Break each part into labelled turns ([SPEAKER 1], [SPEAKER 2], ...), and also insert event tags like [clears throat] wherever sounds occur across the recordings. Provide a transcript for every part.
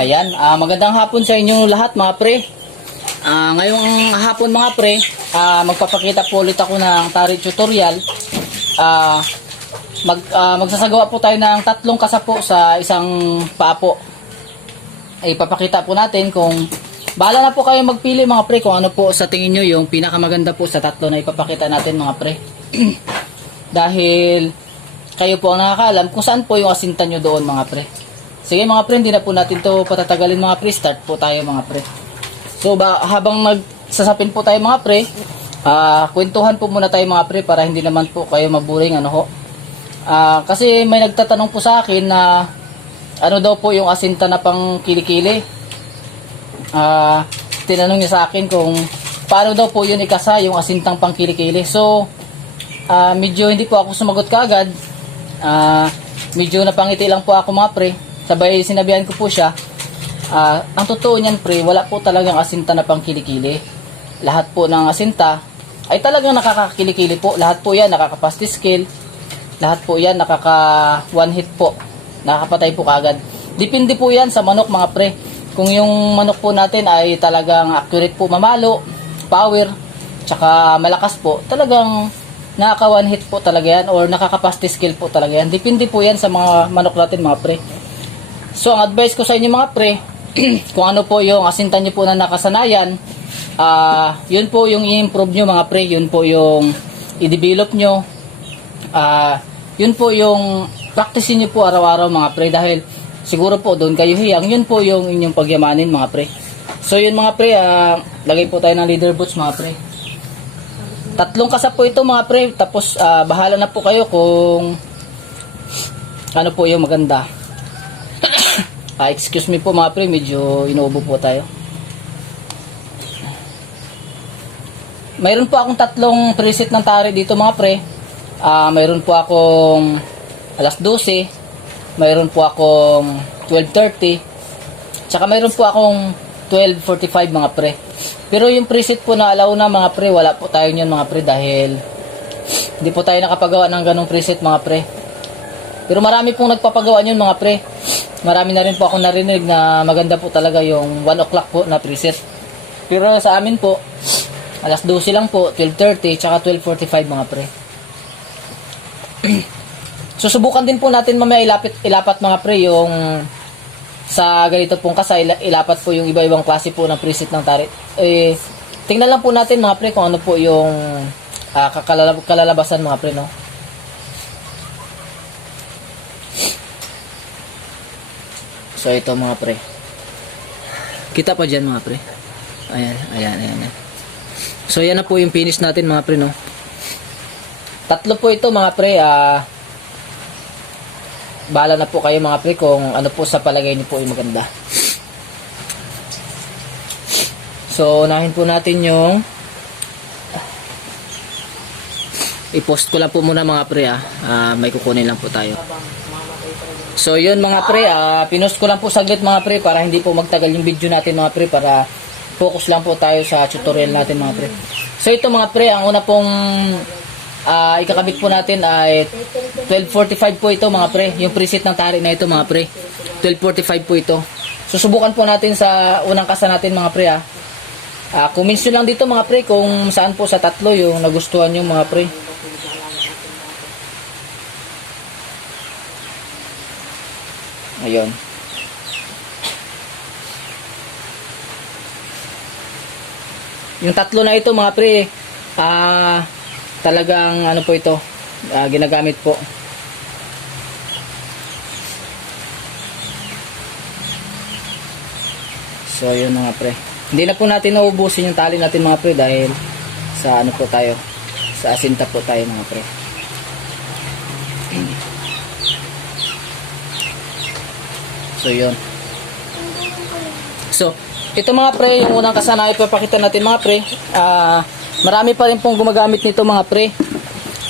[SPEAKER 1] Ayan, ah, magandang hapon sa inyo lahat mga pre. Ah, ngayong hapon mga pre, ah, magpapakita po ulit ako ng tari tutorial. Ah, mag, ah, magsasagawa po tayo ng tatlong kasapo sa isang paapo. Ay papakita po natin kung bahala na po kayo magpili mga pre kung ano po sa tingin nyo yung pinakamaganda po sa tatlo na ipapakita natin mga pre. [clears throat] Dahil kayo po ang nakakaalam kung saan po yung asintan nyo doon mga pre. Sige mga pre, hindi na po natin to patatagalin mga pre. Start po tayo mga pre. So ba, habang nagsasapin po tayo mga pre, ah kwentuhan po muna tayo mga pre para hindi naman po kayo maburing ano ho. Ah, kasi may nagtatanong po sa akin na ano daw po yung asinta na pang kilikili. Ah, tinanong niya sa akin kung paano daw po yun ikasa yung asintang pang kilikili. So, ah medyo hindi po ako sumagot kaagad. Ah, medyo napangiti lang po ako mga pre. Sabay sinabihan ko po siya, ah, ang totoo niyan pre, wala po talagang asinta na pang kilikili. Lahat po ng asinta ay talagang nakakakilikili po. Lahat po yan nakakapasti skill. Lahat po yan nakaka one hit po. Nakakapatay po kagad. Depende po yan sa manok mga pre. Kung yung manok po natin ay talagang accurate po mamalo, power, tsaka malakas po, talagang nakaka one hit po talaga yan or nakakapasti skill po talaga yan. Depende po yan sa mga manok natin mga pre. So, ang advice ko sa inyo mga pre, [clears throat] kung ano po yung asintan nyo po na nakasanayan, ah yun po yung i-improve nyo mga pre, yun po yung i-develop nyo, ah yun po yung practice nyo po araw-araw mga pre dahil siguro po doon kayo hiyang, yun po yung inyong pagyamanin mga pre. So yun mga pre, ah, lagay po tayo ng leader boots mga pre. Tatlong kasap po ito mga pre, tapos ah, bahala na po kayo kung ano po yung maganda. [coughs] Ah, excuse me po mga pre, medyo inuubo po tayo. Mayroon po akong tatlong preset ng tari dito mga pre. Ah, mayroon po akong alas 12, mayroon po akong 12.30, tsaka mayroon po akong 12.45 mga pre. Pero yung preset po na alaw na mga pre, wala po tayo niyan mga pre dahil hindi po tayo nakapagawa ng ganong preset mga pre. Pero marami pong nagpapagawa niyon mga pre. Marami na rin po ako narinig na maganda po talaga yung 1 o'clock po na preset. Pero sa amin po, alas 12 lang po, 12.30, tsaka 12.45 mga pre. [clears throat] Susubukan din po natin mamaya ilapit, ilapat mga pre yung sa ganito pong kasa, ila- ilapat po yung iba-ibang klase po ng preset ng tarit. Eh, tingnan lang po natin mga pre kung ano po yung ah, kakalab- kalalabasan mga pre, no? So ito mga pre. Kita pa dyan mga pre. Ayan, ayan, ayan. ayan. So yan na po yung finish natin mga pre no. Tatlo po ito mga pre. Ah, bahala na po kayo mga pre kung ano po sa palagay niyo po yung maganda. So unahin po natin yung i-post ko lang po muna mga pre ah. Ah, may kukunin lang po tayo. So yun mga pre, ah, pinost ko lang po saglit mga pre para hindi po magtagal yung video natin mga pre para focus lang po tayo sa tutorial natin mga pre. So ito mga pre, ang una pong ah, ikakabit po natin ay 1245 po ito mga pre, yung preset ng tari na ito mga pre. 1245 po ito. Susubukan po natin sa unang kasa natin mga pre ah. Ah, comments lang dito mga pre kung saan po sa tatlo yung nagustuhan nyo mga pre. Ayun. Yung tatlo na ito mga pre, ah talagang ano po ito, ah, ginagamit po. So yun mga pre. Hindi na po natin naubusin yung tali natin mga pre dahil sa ano po tayo, sa asinta po tayo mga pre. So yun. So, ito mga pre, yung unang kasana ipapakita natin mga pre. Ah, marami pa rin pong gumagamit nito mga pre.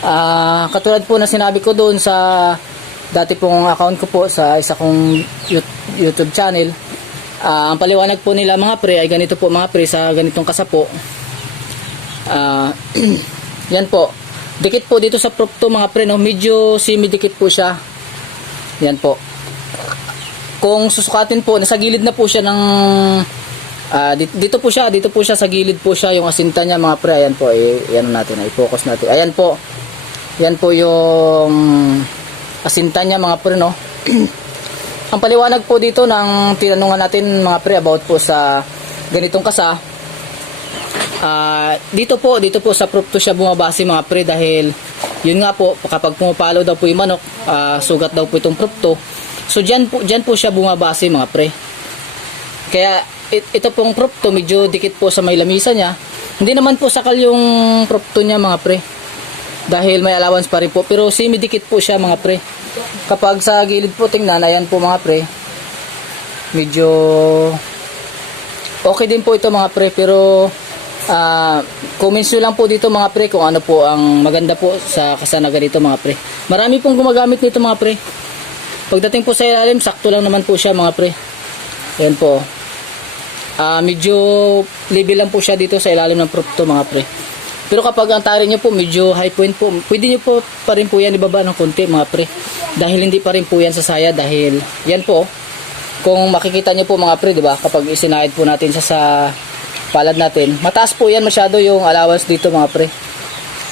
[SPEAKER 1] Ah, katulad po na sinabi ko doon sa dati pong account ko po sa isa kong Yout- YouTube channel. Ah, ang paliwanag po nila mga pre ay ganito po mga pre sa ganitong kasapo. Ah, [clears throat] yan po. Dikit po dito sa prop to mga pre no, medyo semi-dikit po siya. Yan po. Kung susukatin po, nasa gilid na po siya ng ah, dito, po siya, dito po siya sa gilid po siya yung asinta niya mga pre. Ayan po, eh, yan natin, i-focus natin. Ayan po. Yan po yung asinta niya mga pre, no? [clears throat] Ang paliwanag po dito ng tinanungan natin mga pre about po sa ganitong kasa. Ah, dito po, dito po sa proof to siya bumabase mga pre dahil yun nga po kapag pumapalo daw po yung manok, ah, sugat daw po itong proof to. So diyan po diyan po siya bumabase mga pre. Kaya it- ito pong proof to medyo dikit po sa may lamisa niya. Hindi naman po sakal yung proof to niya mga pre. Dahil may allowance pa rin po pero semi-dikit po siya mga pre. Kapag sa gilid po tingnan, ayan po mga pre. Medyo okay din po ito mga pre pero ah comments nyo lang po dito mga pre kung ano po ang maganda po sa kasanaga dito mga pre. Marami pong gumagamit nito mga pre. Pagdating po sa ilalim, sakto lang naman po siya mga pre. Ayan po. Ah medyo level lang po siya dito sa ilalim ng prop to mga pre. Pero kapag ang tari niyo po medyo high point po, pwede niyo po pa rin po yan ibaba ng konti mga pre. Dahil hindi pa rin po yan sa saya dahil yan po kung makikita niyo po mga pre, di ba? Kapag isinahid po natin siya sa palad natin, mataas po yan masyado yung allowance dito mga pre.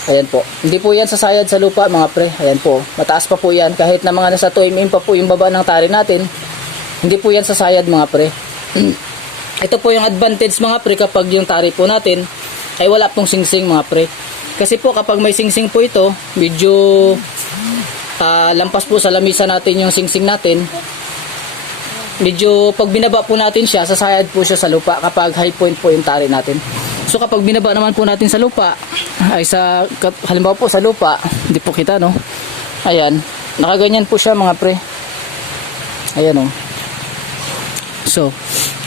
[SPEAKER 1] Ayan po. Hindi po yan sasayad sa lupa mga pre. Ayan po. Mataas pa po yan. Kahit na mga nasa 2 mm pa po yung baba ng tari natin, hindi po yan sasayad mga pre. [clears throat] Ito po yung advantage mga pre kapag yung tari po natin ay wala pong singsing mga pre. Kasi po kapag may singsing po ito, medyo ah, lampas po sa lamisa natin yung singsing natin. Medyo pag binaba po natin siya, sasayad po siya sa lupa kapag high point po yung tari natin. So kapag binaba naman po natin sa lupa, ay sa halimbawa po sa lupa, hindi po kita no. Ayan, nakaganyan po siya mga pre. Ayan oh. So,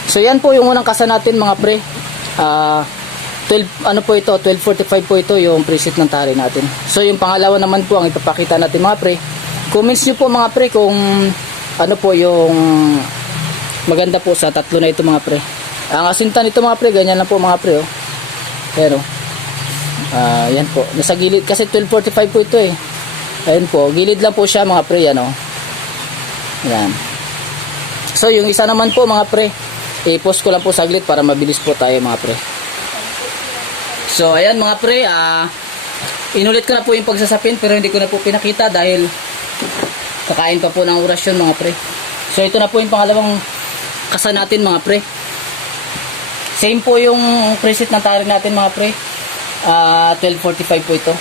[SPEAKER 1] so yan po yung unang kasa natin mga pre. Ah, 12 ano po ito, 1245 po ito yung preset ng tari natin. So yung pangalawa naman po ang ipapakita natin mga pre. Comments niyo po mga pre kung ano po yung maganda po sa tatlo na ito mga pre. Ang asintan nito mga pre, ganyan lang po mga pre oh. Pero ah yan po, nasa gilid kasi 1245 po ito eh. Ayun po, gilid lang po siya mga pre, yan oh. Yan. So yung isa naman po mga pre, i-post ko lang po saglit para mabilis po tayo mga pre. So ayan mga pre, ah inulit ko na po yung pagsasapin pero hindi ko na po pinakita dahil kakain pa po ng orasyon mga pre. So ito na po yung pangalawang kasa natin mga pre. Same po yung preset ng tari natin mga pre. Ah 1245 po ito.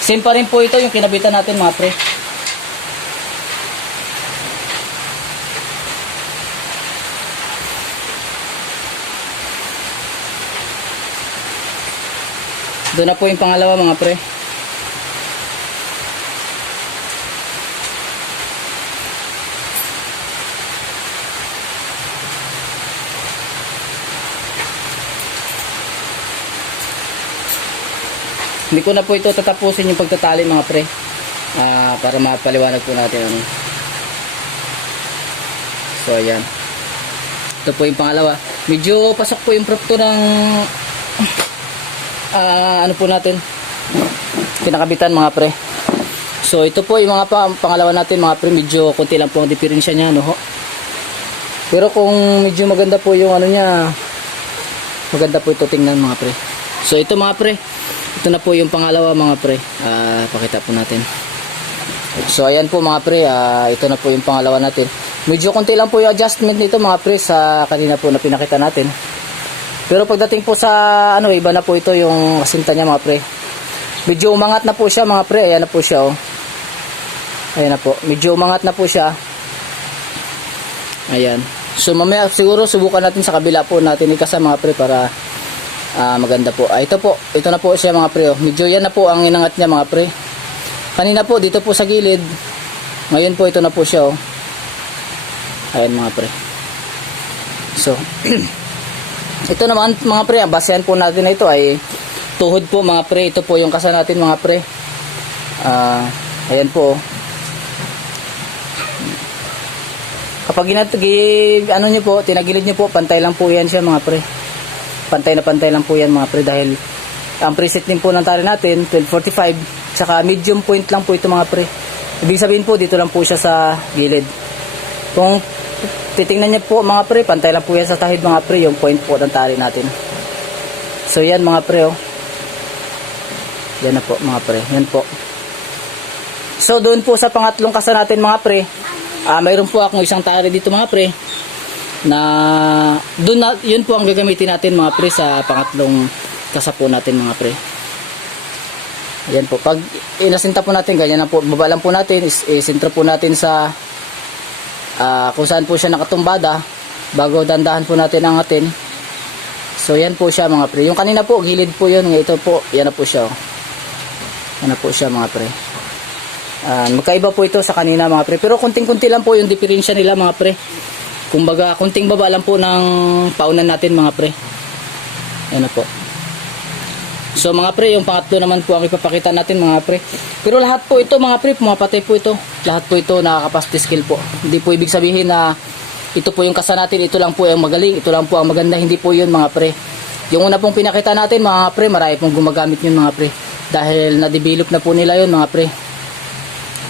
[SPEAKER 1] Same pa rin po ito yung kinabitan natin mga pre. Doon na po yung pangalawa mga pre. Hindi ko na po ito tatapusin yung pagtatali mga pre. Ah, para mapaliwanag po natin ano. So ayan. Ito po yung pangalawa. Medyo pasok po yung prop to ng ah, ano po natin pinakabitan mga pre. So ito po yung mga pa, pangalawa natin mga pre. Medyo konti lang po ang diferensya niya no. Pero kung medyo maganda po yung ano niya maganda po ito tingnan mga pre. So ito mga pre, ito na po yung pangalawa mga pre. Ah, pakita po natin. So ayan po mga pre, ah, ito na po yung pangalawa natin. Medyo konti lang po yung adjustment nito mga pre sa kanina po na pinakita natin. Pero pagdating po sa ano, iba na po ito yung kasinta niya mga pre. Medyo umangat na po siya mga pre, ayan na po siya oh. Ayan na po, medyo umangat na po siya. Ayan. So mamaya siguro subukan natin sa kabila po natin ikasa mga pre para Ah, maganda po. Ah, ito po, ito na po siya mga pre. oh. Medyo yan na po ang inangat niya mga pre. Kanina po dito po sa gilid. Ngayon po ito na po siya oh. Ayan mga pre. So, [clears throat] ito naman mga pre, ang basehan po natin na ito ay tuhod po mga pre. Ito po yung kasa natin mga pre. Ah, ayan po. Kapag ginat, gi- ano niyo po, tinagilid niyo po, pantay lang po yan siya mga pre pantay na pantay lang po yan mga pre dahil Ang preset din po ng tali natin, 1245. Tsaka medium point lang po ito mga pre. Ibig sabihin po, dito lang po siya sa gilid. Kung titingnan niyo po mga pre, pantay lang po yan sa tahid mga pre, yung point po ng tali natin. So yan mga pre oh. Yan na po mga pre, yan po. So doon po sa pangatlong kasa natin mga pre, ah mayroon po akong isang tali dito mga pre na doon na yun po ang gagamitin natin mga pre sa pangatlong kasa po natin mga pre. Ayan po, pag inasinta po natin, ganyan na po, baba lang po natin, is, isintro po natin sa ah, kung saan po siya nakatumbada bago dandahan po natin ang atin. So yan po siya mga pre. Yung kanina po, gilid po yun. Ito po, yan na po siya. Oh. Yan na po siya mga pre. Ah, magkaiba po ito sa kanina mga pre. Pero kunting-kunti lang po yung diferensya nila mga pre. Kumbaga, kunting baba lang po ng paunan natin mga pre. Yan na po. So mga pre, yung pangatlo naman po ang ipapakita natin mga pre. Pero lahat po ito mga pre, pumapatay po ito. Lahat po ito nakakapasti skill po. Hindi po ibig sabihin na ito po yung kasa natin, ito lang po yung magaling, ito lang po ang maganda, hindi po yun mga pre. Yung una pong pinakita natin mga pre, marami pong gumagamit yun mga pre. Dahil na-develop na po nila yun mga pre.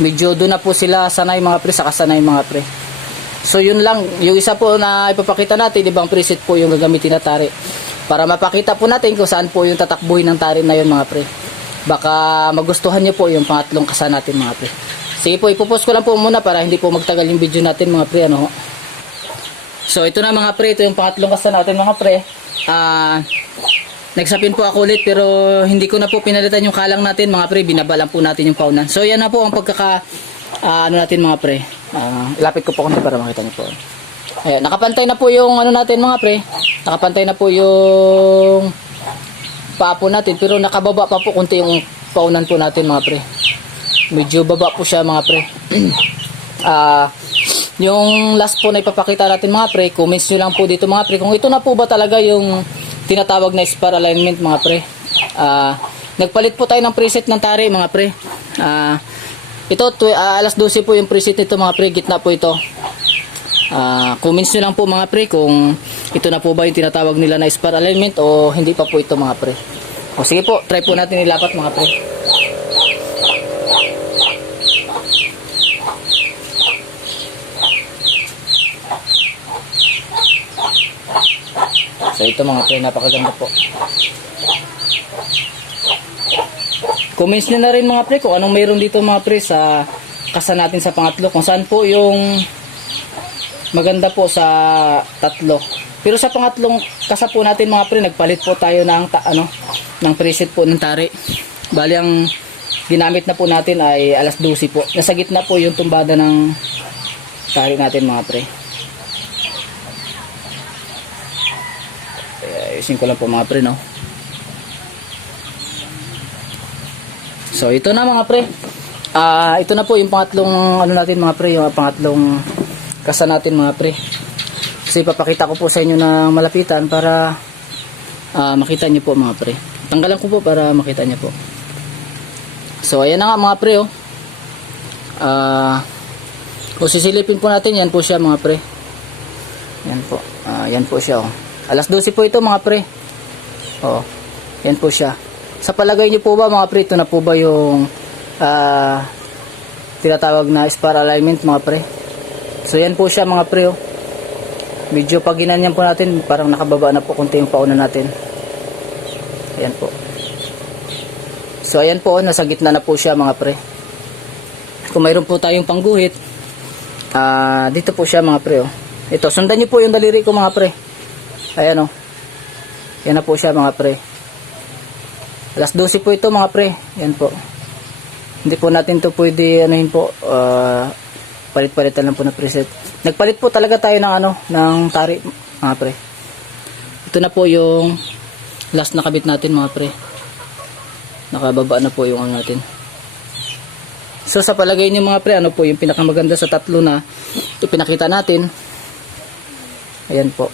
[SPEAKER 1] Medyo doon na po sila sanay mga pre, sa kasanay mga pre. So yun lang, yung isa po na ipapakita natin, ibang preset po yung gagamitin na tari. Para mapakita po natin kung saan po yung tatakbuhin ng tari na yun mga pre. Baka magustuhan nyo po yung pangatlong kasa natin mga pre. Sige po, ipopost ko lang po muna para hindi po magtagal yung video natin mga pre. Ano? So ito na mga pre, ito yung pangatlong kasa natin mga pre. Ah... Nagsapin po ako ulit pero hindi ko na po pinalitan yung kalang natin mga pre, binabalan po natin yung paunan. So yan na po ang pagkaka ah, ano natin mga pre. Ah, ilapit ko po konti para makita niyo po. Ayan, nakapantay na po yung ano natin mga pre. Nakapantay na po yung paa natin pero nakababa pa po konti yung paunan po natin mga pre. Medyo baba po siya mga pre. [clears throat] Ah, yung last po na ipapakita natin mga pre, comments nyo lang po dito mga pre. Kung ito na po ba talaga yung tinatawag na spar alignment mga pre. Ah, nagpalit po tayo ng preset ng tari mga pre. Ah, ito tw- ah, alas 12 po yung preset nito mga pre, gitna po ito. Ah, comments nyo lang po mga pre kung ito na po ba yung tinatawag nila na spar alignment o hindi pa po ito mga pre. O sige po, try po natin ilapat mga pre. So ito mga pre, napakaganda po. Comments nyo na rin mga pre kung anong mayroon dito mga pre sa kasa natin sa pangatlo. Kung saan po yung maganda po sa tatlo. Pero sa pangatlong kasa po natin mga pre, nagpalit po tayo ng, ta, ano, ng preset po ng tari. Bali ang ginamit na po natin ay alas 12 po. Nasa gitna po yung tumbada ng tari natin mga pre. Ayusin ko lang po mga pre, no? So, ito na mga pre. Ah, ito na po yung pangatlong ano natin mga pre, yung pangatlong kasa natin mga pre. Kasi papakita ko po sa inyo ng malapitan para ah, makita niyo po mga pre. Tanggalan ko po para makita niyo po. So, ayan na nga mga pre, oh. Ah, kung sisilipin po natin, yan po siya mga pre. Yan po. Ah, yan po siya, oh. Alas 12 po ito mga pre. Oo. Yan po siya. Sa palagay niyo po ba mga pre, ito na po ba yung ah, tinatawag na spar alignment mga pre? So yan po siya mga pre. Oh. Medyo pag po natin, parang nakababa na po konti yung pauna natin. Ayan po. So ayan po, oh, nasa gitna na po siya mga pre. Kung mayroon po tayong pangguhit, ah dito po siya mga pre. Oh. Ito, sundan niyo po yung daliri ko mga pre. Ayan o. Yan na po siya mga pre. Alas 12 po ito mga pre. Yan po. Hindi po natin to pwede anuhin po. ah, palit-palitan lang po na preset. Nagpalit po talaga tayo ng ano, ng tari mga pre. Ito na po yung last na kabit natin mga pre. Nakababa na po yung ano natin. So sa palagay niyo mga pre, ano po yung pinakamaganda sa tatlo na ipinakita natin? Ayan po.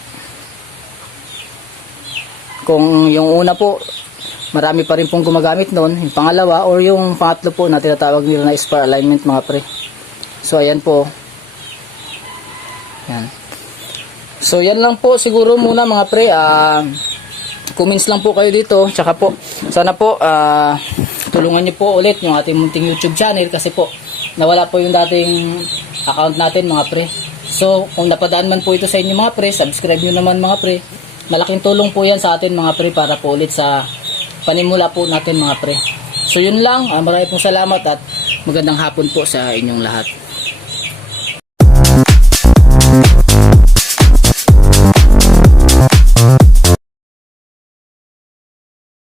[SPEAKER 1] Kung yung una po, marami pa rin pong gumagamit noon. Yung pangalawa or yung pangatlo po na tinatawag nila na spar alignment mga pre. So ayan po. Yan. So yan lang po siguro muna mga pre. Ah, comments lang po kayo dito. Tsaka po, sana po, ah, tulungan niyo po ulit yung ating munting YouTube channel kasi po, nawala po yung dating account natin mga pre. So, kung napadaan man po ito sa inyo mga pre, subscribe nyo naman mga pre. Malaking tulong po yan sa atin mga pre para po ulit sa panimula po natin mga pre. So, yun lang. Ah, marami pong salamat at magandang hapon po sa inyong lahat. Thank